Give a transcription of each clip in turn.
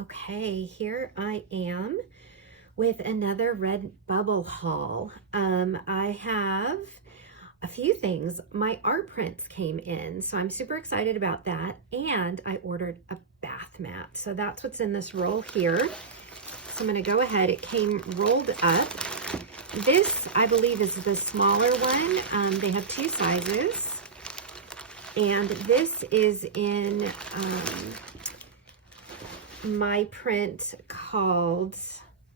Okay, here I am with another Redbubble haul. I have a few things. My art prints came in, so I'm super excited about that. And I ordered a bath mat. So that's what's in this roll here. So I'm gonna go ahead. It came rolled up. This, I believe, is the smaller one. They have two sizes. And this is in my print called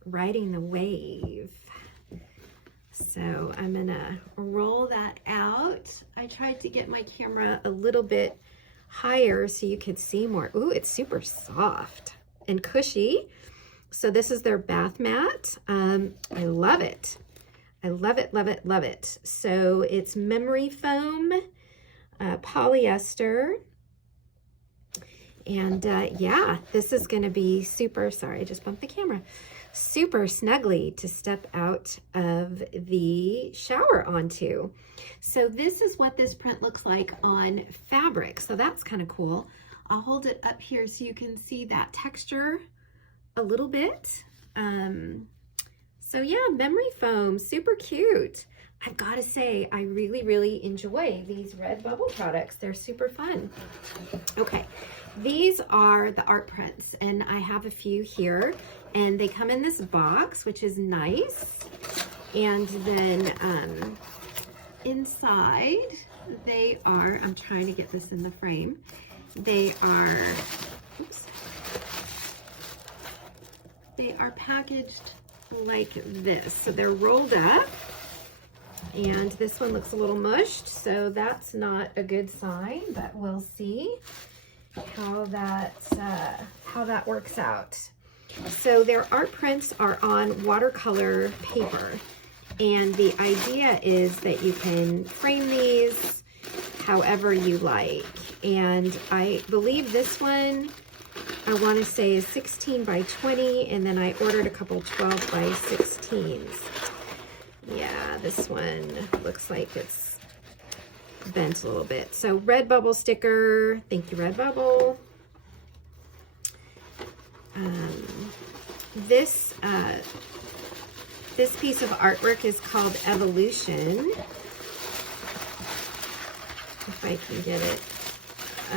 Riding the Wave. So I'm gonna roll that out. I tried to get my camera a little bit higher so you could see more. Ooh, it's super soft and cushy. So this is their bath mat. I love it. I love it, love it, love it. So it's memory foam, polyester. And yeah, this is going to be super, sorry, I just bumped the camera, super snuggly to step out of the shower onto. So this is what this print looks like on fabric. So that's kind of cool. I'll hold it up here so you can see that texture a little bit. So yeah, memory foam, super cute. I've got to say, I really, really enjoy these Redbubble products. They're super fun. Okay. These are the art prints, and I have a few here, and they come in this box, which is nice. And then inside they are, I'm trying to get this in the frame. They are, oops, they are packaged like this. So they're rolled up, and this one looks a little mushed, so that's not a good sign, but we'll see how that works out. So their art prints are on watercolor paper, and the idea is that you can frame these however you like. And I believe this one, I want to say, is 16 by 20, and then I ordered a couple 12 by 16s. Yeah, this one looks like it's bent a little bit. So Redbubble sticker, thank you Redbubble. This piece of artwork is called Evolution. If I can get it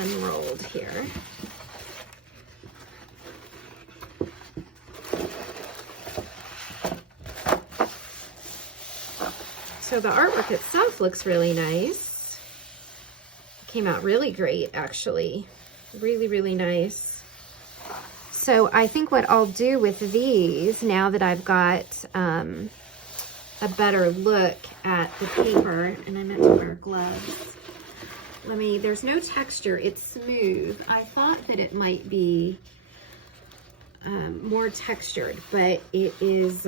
unrolled here. So the artwork itself looks really nice. Came out really great, actually. Really, really nice. So I think what I'll do with these, now that I've got a better look at the paper, and I meant to wear gloves. There's no texture, it's smooth. I thought that it might be more textured, but it is,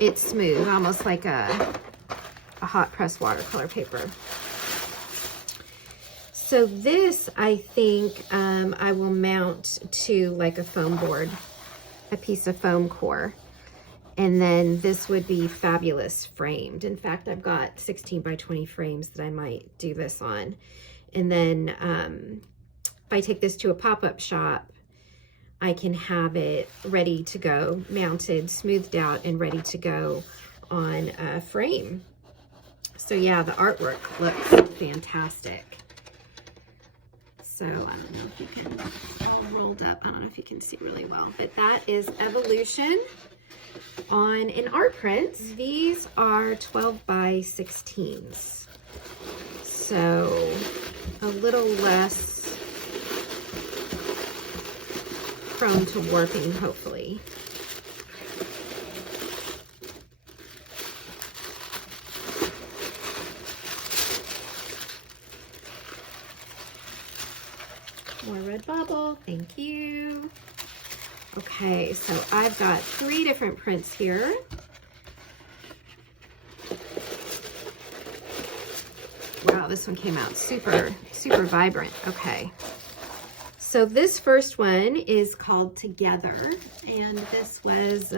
it's smooth, almost like a hot press watercolor paper. So this, I think, I will mount to like a foam board, a piece of foam core. And then this would be fabulous framed. In fact, I've got 16 by 20 frames that I might do this on. And then if I take this to a pop-up shop, I can have it ready to go, mounted, smoothed out, and ready to go on a frame. So yeah, the artwork looks fantastic. So I don't know if you can, all rolled up, I don't know if you can see really well, but that is Evolution on an art print. These are 12 by 16s. So a little less prone to warping, hopefully. More Redbubble, thank you. Okay, so I've got 3 different prints here. Wow, this one came out super, super vibrant. Okay. So this first one is called Together, and this was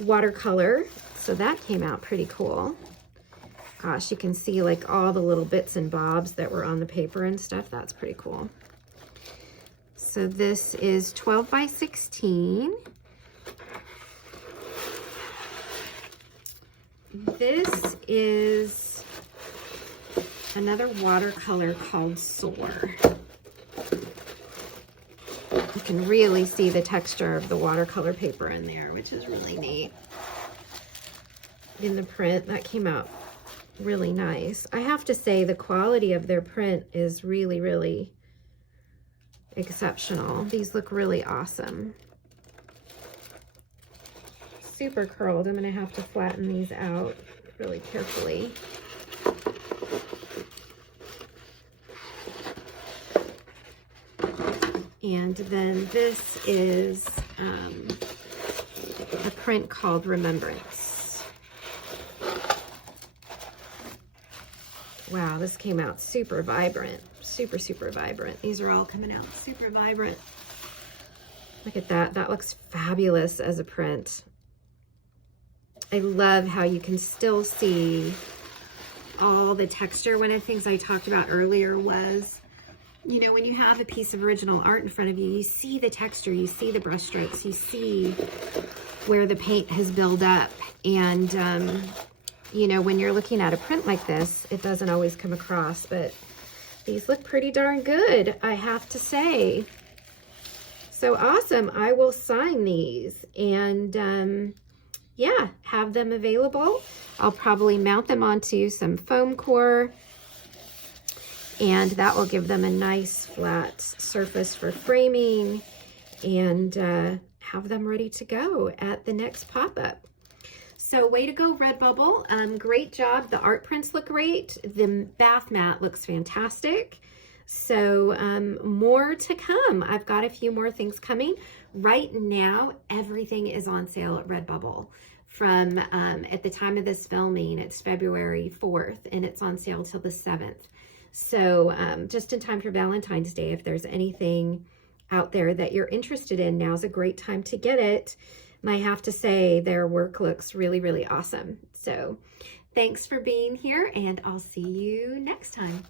watercolor. So that came out pretty cool. Gosh, you can see like all the little bits and bobs that were on the paper and stuff. That's pretty cool. So this is 12 by 16. This is another watercolor called Soar. You can really see the texture of the watercolor paper in there, which is really neat. In the print, that came out really nice. I have to say the quality of their print is really, really exceptional. These look really awesome. Super curled. I'm going to have to flatten these out really carefully. And then this is a print called Remembrance. Wow, this came out super vibrant. Super, super vibrant. These are all coming out super vibrant. Look at that. That looks fabulous as a print. I love how you can still see all the texture. One of the things I talked about earlier was, you know, when you have a piece of original art in front of you, you see the texture, you see the brush strokes, you see where the paint has built up. And, you know, when you're looking at a print like this, it doesn't always come across, but these look pretty darn good, I have to say. So awesome. I will sign these and, yeah, have them available. I'll probably mount them onto some foam core, and that will give them a nice flat surface for framing, and have them ready to go at the next pop-up. So way to go, Redbubble. Great job. The art prints look great. The bath mat looks fantastic. So more to come. I've got a few more things coming. Right now, everything is on sale at Redbubble. From at the time of this filming, it's February 4th, and it's on sale till the 7th. So just in time for Valentine's Day, if there's anything out there that you're interested in, now's a great time to get it. And I have to say, their work looks really, really awesome. So thanks for being here, and I'll see you next time.